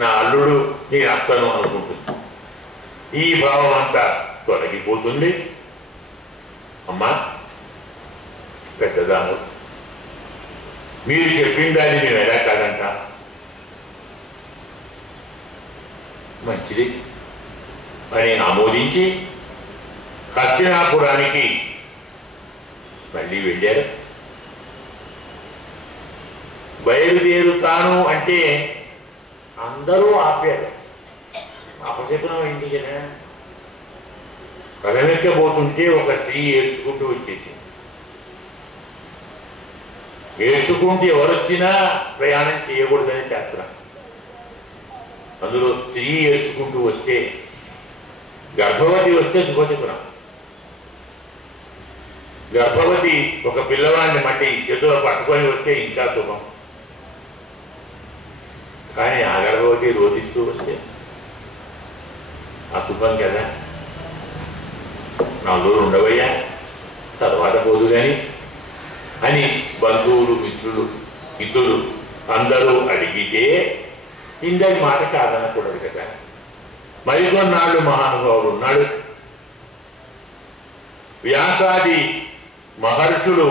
నా అల్లుడు నీ అత్తను అనుకుంటుంది. ఈ భావం అంతా తొలగిపోతుంది. అమ్మా పెద్దదాము, మీరు చెప్పిన దాన్ని మేము ఎలా కాదంట, మంచిది అని ఆమోదించి హస్తినాపురానికి మళ్ళీ వెళ్ళారు. బయలుదేరుతాను అంటే అందరూ ఆపారు. అపశకునం ఏంటి కదా, రథమెక్కబోతుంటే ఒక స్త్రీ ఏడ్చుకుంటూ వచ్చేసింది. ఏడ్చుకుంటూ ఎవరొచ్చినా ప్రయాణం చేయకూడదని శాస్త్రం. అందులో స్త్రీ ఏడ్చుకుంటూ వస్తే, గర్భవతి వస్తే శుభశకునం. గర్భవతి ఒక పిల్లవాడిని మట్టి చేతిలో పట్టుకొని వస్తే ఇంకా శుభం. కానీ ఆ గర్భవతి రోధిస్తూ వస్తే అశుభం కదా. 4 రోజులు ఉండవయ్యా, తర్వాత పోదు కానీ అని బంధువులు, మిత్రులు, ఇతరులు అందరూ అడిగితే ఇందరి మాట కాదనకూడదు కదా. మరికొన్నాళ్ళు మహానుభావుడు ఉన్నాడు. వ్యాసాది మహర్షులు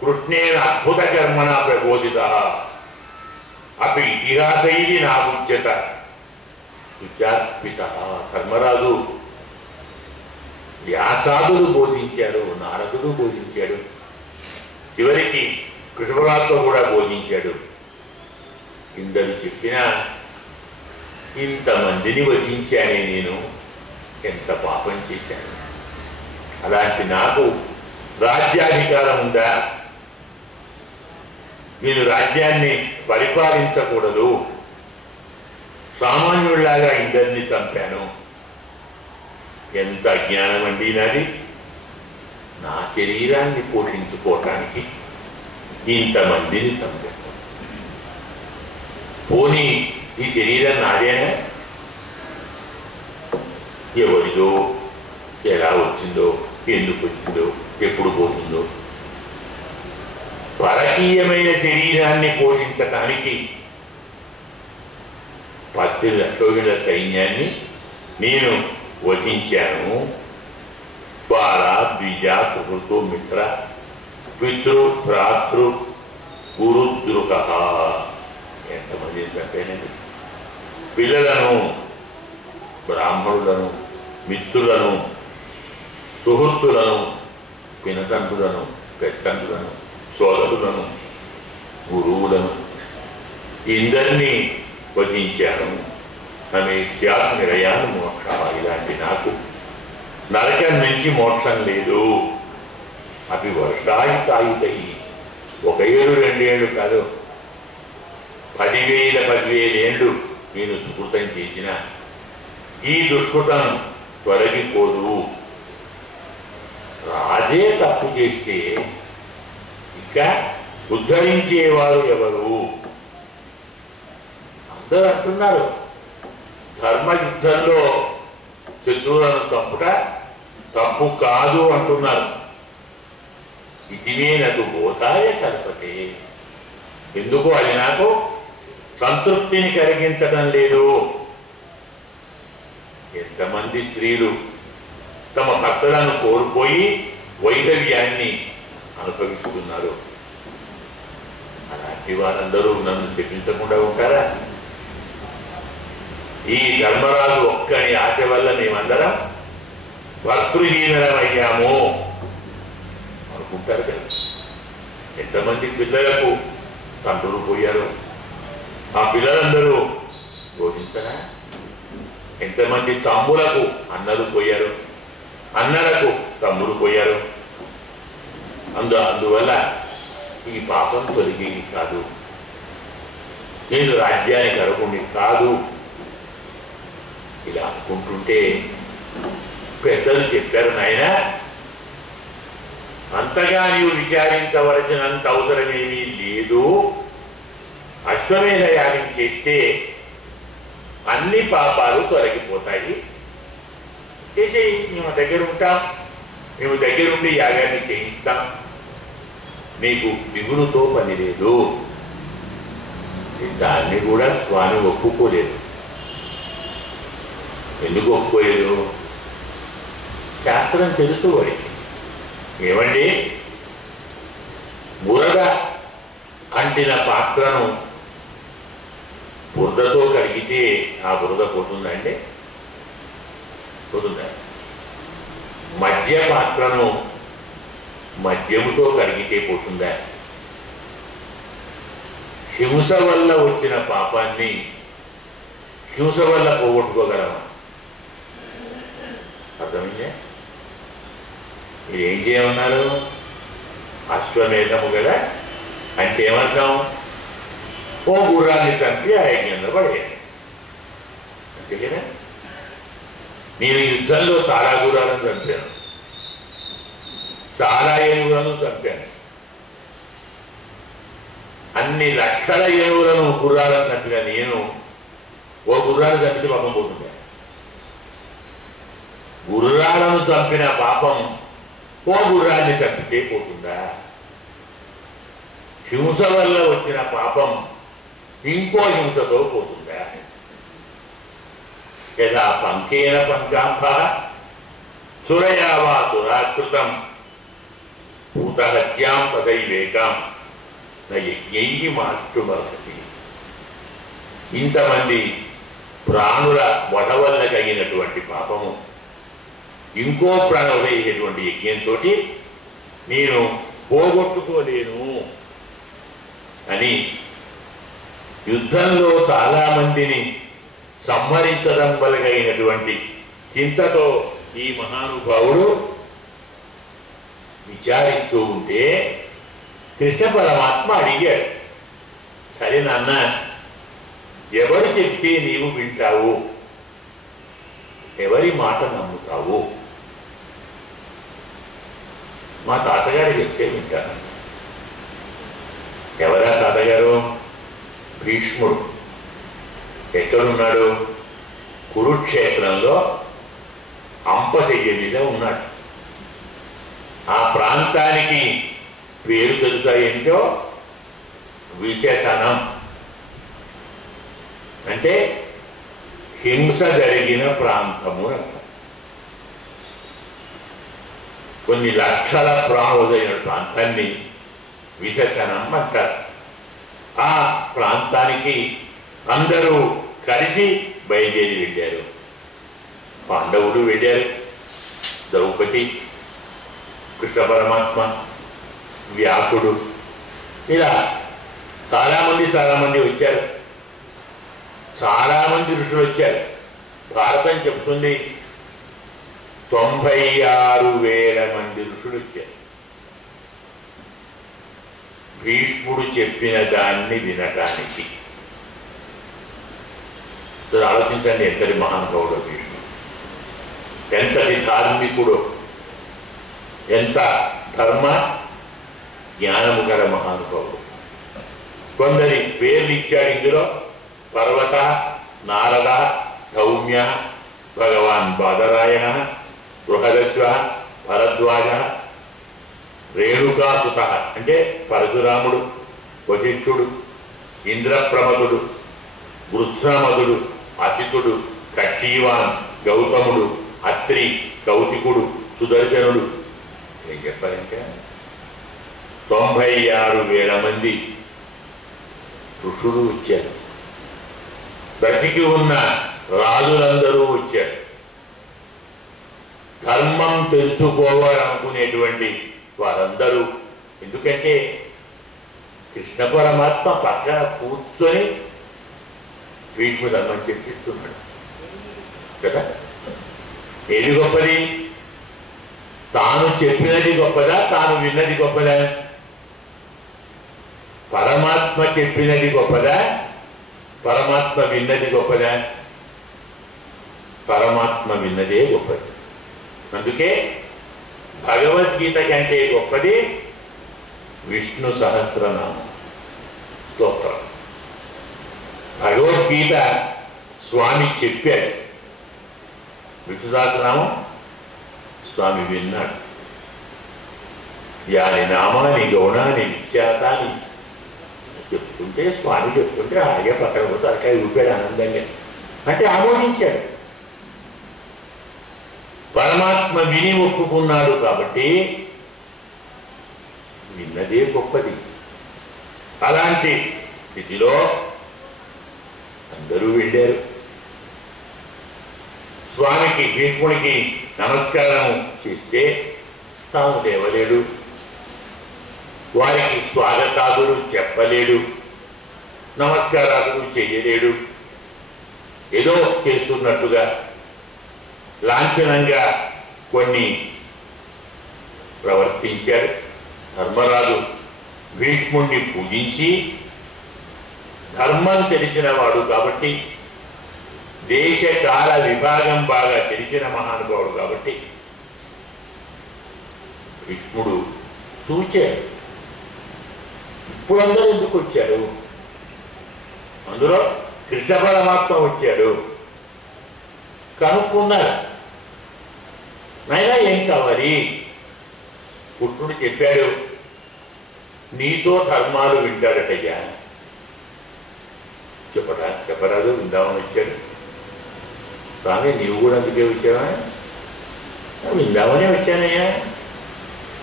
కృష్ణేన అద్భుత కర్మణ ప్రబోధిత అపి ఇతిహాసైది నాబుజ్యత సుచార్పిత. ధర్మరాజు వ్యాసాదులు బోధించాడు, నారదుడు బోధించాడు, చివరికి కృష్ణరాజుతో కూడా బోధించాడు. ఇందరు చెప్పినా ఇంతమందిని వధించానే, నేను ఎంత పాపం చేశాను. అలాంటి నాకు రాజ్యాధికారం ఉందా? నేను రాజ్యాన్ని పరిపాలించకూడదు, సామాన్యుడిలాగా ఇందరిని చంపాను. ఎంత అజ్ఞానం అండి నాది. నా శరీరాన్ని పోషించుకోవటానికి ఇంతమందిని చంపాను. పోనీ ఈ శరీరం నాదేనా? ఎవరిదో, ఎలా వచ్చిందో, ఎందుకు వచ్చిందో, ఎప్పుడు పోతుందో. పరకీయమైన శరీరాన్ని పోషించటానికి 10 లక్షల సైన్యాన్ని నేను వధించాను. బాల, ద్విజ, సుహృతు, మిత్ర, పితృ, భ్రాతృ, గురుద్రుక, ఎంతమంది చంపానండి. పిల్లలను, బ్రాహ్మణులను, మిత్రులను, సుహృత్తులను, పినతండ్రులను, పెద్దండ్రులను, సోదరులను, గురువులను, ఇందరినీ వధించాను. నమే స్యాత్ నిరయాన్ మోక్ష. ఇలాంటి నాకు నరకం నుంచి మోక్షం లేదు. అవి వర్షాయుతాయుతై, 1 ఏడు 2 ఏళ్ళు కాదు, 10,000 ఏళ్ళు నేను సుకృతం చేసిన ఈ దుష్కృతం తొలగిపోదు. రాజే తప్పు చేస్తే ఇంకా ఉద్ధరించేవారు ఎవరు? అందరూ అంటున్నారు ధర్మ యుద్ధంలో శత్రువులను చంపుట తప్పు కాదు అంటున్నారు. ఇదివే నాకు బోధాయ కల్పతే. ఎందుకు అది నాకు సంతృప్తిని కలిగించడం లేదు. ఎంతమంది స్త్రీలు తమ భర్తలను కోల్పోయి వైధవ్యాన్ని అనుభవిస్తున్నారు. అలాంటి వారందరూ నన్ను శపించకుండా ఉంటారా? ఈ ధర్మరాజు ఒక్కని ఆశ వల్ల మేమందరం భర్తృహీనమయ్యాము అనుకుంటారు కదా. ఎంతమంది పిల్లలకు తండ్రులు పోయారు, ఆ పిల్లలందరూ బోధించరా? ఎంతమంది తమ్ములకు అన్నలు పోయారు, అన్నలకు తమ్ముడు పోయారు. అందువల్ల ఈ పాపం తొలగేది కాదు, నేను రాజ్యానికి అర్హుణ్ణి కాదు. ఇలా అనుకుంటుంటే పెద్దలు చెప్పారు, నాయన అంతగా నీవు విచారించవలసినంత అవసరమేమీ లేదు. అశ్వమేధ యాగం చేస్తే అన్ని పాపాలు తొలగిపోతాయి. చేసేయి, మేము దగ్గర ఉంటాం, మేము దగ్గరుండి యాగాన్ని చేయిస్తాం, నీకు దిగులుతో పని లేదు. దాన్ని కూడా స్వామి ఒప్పుకోలేదు. ఎందుకు ఒప్పుకోలేదు? శాస్త్రం తెలుసు వాడికి. ఏమండి, బురద అంటిన పాత్రను బురదతో కడిగితే ఆ బురద పోతుందండి? పోతుందా? మద్య పాత్రను మద్యముతో కడిగితే పోతుందా? హింస వల్ల వచ్చిన పాపాన్ని హింస వల్ల పోగొట్టుకోగలమా? అర్థమైందే? మీరు ఏం చేయమన్నారు? అశ్వమేధము కదా అంటే ఏమంటాం? ఓ గుర్రాన్ని చంపి ఆ యజ్ఞంలో పడేయాలి, అంతే కదా. నేను యుద్ధంలో చాలా గుర్రాలను చంపాను, చాలా ఏనుగులను చంపాను, అన్ని లక్షల ఏనుగులను గుర్రాలను చంపిన నేను ఓ గుర్రాన్ని చంపితే పాపం పోతుంది. గుర్రాలను చంపిన పాపం ఓ గుర్రాన్ని చంపితే పోతుందా? హింస వల్ల వచ్చిన పాపం ఇంకో హింసతో పోతుందా? యదా పంకేన పంకాంభ సురయా వా సురాకృతం భూతహత్యాం తదైవేకాం యజ్ఞై మాతృమర్హతి. ఇంతమంది ప్రాణుల వధ వల్ల కలిగినటువంటి పాపము ఇంకో ప్రాణులయ్యేటువంటి యజ్ఞంతో నేను పోగొట్టుకోలేను అని యుద్ధంలో చాలామందిని సంహరించడం వలగైనటువంటి చింతతో ఈ మహానుభావుడు విచారిస్తూ ఉంటే కృష్ణ పరమాత్మ అడిగాడు, సరే నాన్న, ఎవరు చెప్తే నీవు వింటావు, ఎవరి మాట నమ్ముతావు? మా తాతగారు చెప్తే వింటాను. ఎవరా తాతగారు? భీష్ముడు. ఎక్కడున్నాడు? కురుక్షేత్రంలో అంపశయ్య మీద ఉన్నాడు. ఆ ప్రాంతానికి పేరు తెలుసా ఏంటో? విశేషణం. అంటే హింస జరిగిన ప్రాంతము అంటారు. కొన్ని లక్షల ప్రాణులైన ప్రాంతాన్ని విశేషణం అంటారు. ఆ ప్రాంతానికి అందరూ కలిసి బయలుదేరి వెళ్ళారు. పాండవులు వెళ్ళారు, ద్రౌపది, కృష్ణ పరమాత్మ, వ్యాసుడు, ఇలా చాలామంది వచ్చారు. చాలామంది ఋషులు వచ్చారు. భారతం చెప్తుంది 96,000 మంది ఋషులు వచ్చారు. భీష్ముడు చెప్పిన దాన్ని వినటానికి. ఆలోచించండి, ఎంతటి మహానుభావుడు భీష్ముడు, ఎంతటి ధార్మికుడు, ఎంత ధర్మ జ్ఞానము గల మహానుభావుడు. కొందరి పేర్లు ఇచ్చాడు ఇందులో. పర్వత, నారద, ధౌమ్య, భగవాన్ బాదరాయణ, బృహదశ్వ, భరద్వాజ, రేణుకాసుత అంటే పరశురాముడు, వశిష్ఠుడు, ఇంద్రప్రమదుడు, వృత్సమదుడు, అసితుడు, కక్షీవాన్, గౌతముడు, అత్రి, కౌశికుడు, సుదర్శనుడు. ఏం చెప్పారంటే 96,000 మంది ఋషులు వచ్చారు. బ్రతికి ఉన్న రాజులందరూ వచ్చారు. ధర్మం తెలుసుకోవాలనుకునేటువంటి వారందరూ. ఎందుకంటే కృష్ణ పరమాత్మ పక్కన కూర్చొని వీటి ధర్మం చెప్పిస్తున్నాడు కదా. ఏది గొప్పది? తాను చెప్పినది గొప్పదా, తాను విన్నది గొప్పదా? పరమాత్మ చెప్పినది గొప్పదా, పరమాత్మ విన్నది గొప్పదా? పరమాత్మ విన్నదే గొప్పది. అందుకే భగవద్గీత కంటే గొప్పది విష్ణు సహస్రనామం స్తోత్రం. భగవద్గీత స్వామి చెప్పాడు, విష్ణు సహస్రనామం స్వామి విన్నాడు. యాని నామాని గౌణాన్ని విఖ్యాతాన్ని చెప్తుంటే, స్వామి చెప్తుంటే అలాగే పక్కన పోతే అక్కడ ఊపాడు ఆనందంగా, అంటే ఆమోదించాడు. పరమాత్మ విని ఒప్పుకున్నాడు కాబట్టి విన్నదే గొప్పది. అలాంటి స్థితిలో అందరూ వెళ్ళారు. స్వామికి భీష్ముడికి నమస్కారం చేస్తే తాము లేవలేడు, వారికి స్వాగతాదులు చెప్పలేడు, నమస్కారాలు చేయలేడు. ఏదో చేస్తున్నట్టుగా లాంఛనంగా కొన్ని ప్రవర్తించాడు. ధర్మరాజు భీష్ముడిని పూజించి, ధర్మం తెలిసిన వాడు కాబట్టి, దేశకాల విభాగం బాగా తెలిసిన మహానుభావుడు కాబట్టి భీష్ముడు చూచాడు. ఇప్పుడు అందరూ ఎందుకు వచ్చారు? అందులో కృష్ణ పరమాత్మ వచ్చాడు. కనుక్కున్నారు, నైనా ఏం కావాలి? కృష్ణుడు చెప్పాడు, నీతో ధర్మాలు వింటాడటయ్యా. చెప్పరాదు, విందామని వచ్చాడు. స్వామి నీవు కూడా అందుకే వచ్చావా? విందామనే వచ్చానయ్యా.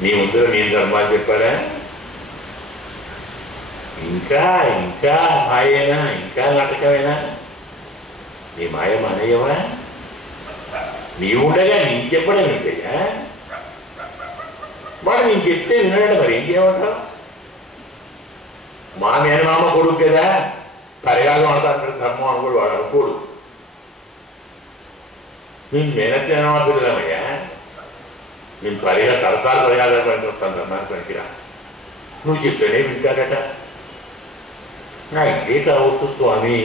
నీ ముందర నేను ధర్మాలు చెప్పాడా? ఇంకా ఇంకా మాయేనా, ఇంకా నాటకమేనా? నీ మాయ మానేయవా? నీవుండగా నీకు చెప్పడం ఏంటయ్యా? వాడు నేను చెప్తే వినడం, మరి ఏం చేయమంటావు? మా మేనమామ కొడుకు కదా, పరిగాలు అంటారు, ధర్మం అనుకోడు, వాడు అనుకోడు. నేను మేనమామయ్యా, నేను పరిగా తలసాలు పరిగాలు పనికి వస్తాను, ధర్మానికి పనికిరా. నువ్వు చెప్తేనే వింటాడట. నా ఇదే కావచ్చు స్వామి,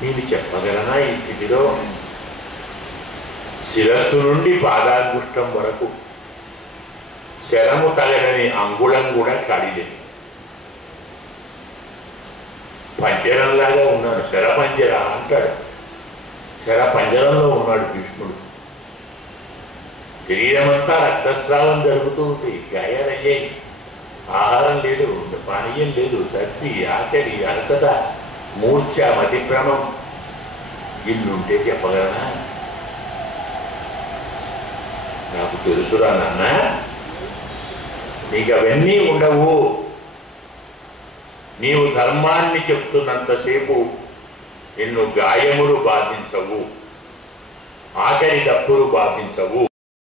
నేను చెప్పగలనా ఈ స్థితిలో? శిరస్సు నుండి పాదాంగుష్టం వరకు శరము తగలని అంగుళం కూడా ఖాళీలేదు. పంజరంలాగా ఉన్నాడు, శరపంజర అంటాడు. శరపంజరంలో ఉన్నాడు భీష్ముడు. శరీరమంతా రక్తస్రావం జరుగుతూ ఉంది, గాయాలయ్యాయి, ఆహారం లేదు, పానీయం లేదు, సర్ది, ఆకలి, అర్హత, మూర్ఛ, మతిభ్రమం ఇన్నుంటే చెప్పగలనా? నాకు తెలుసురా నాన్న, నీకు అవన్నీ ఉండవు. నీవు ధర్మాన్ని చెప్తున్నంతసేపు నిన్ను గాయములు బాధించవు, ఆకలి దప్పులు బాధించవు.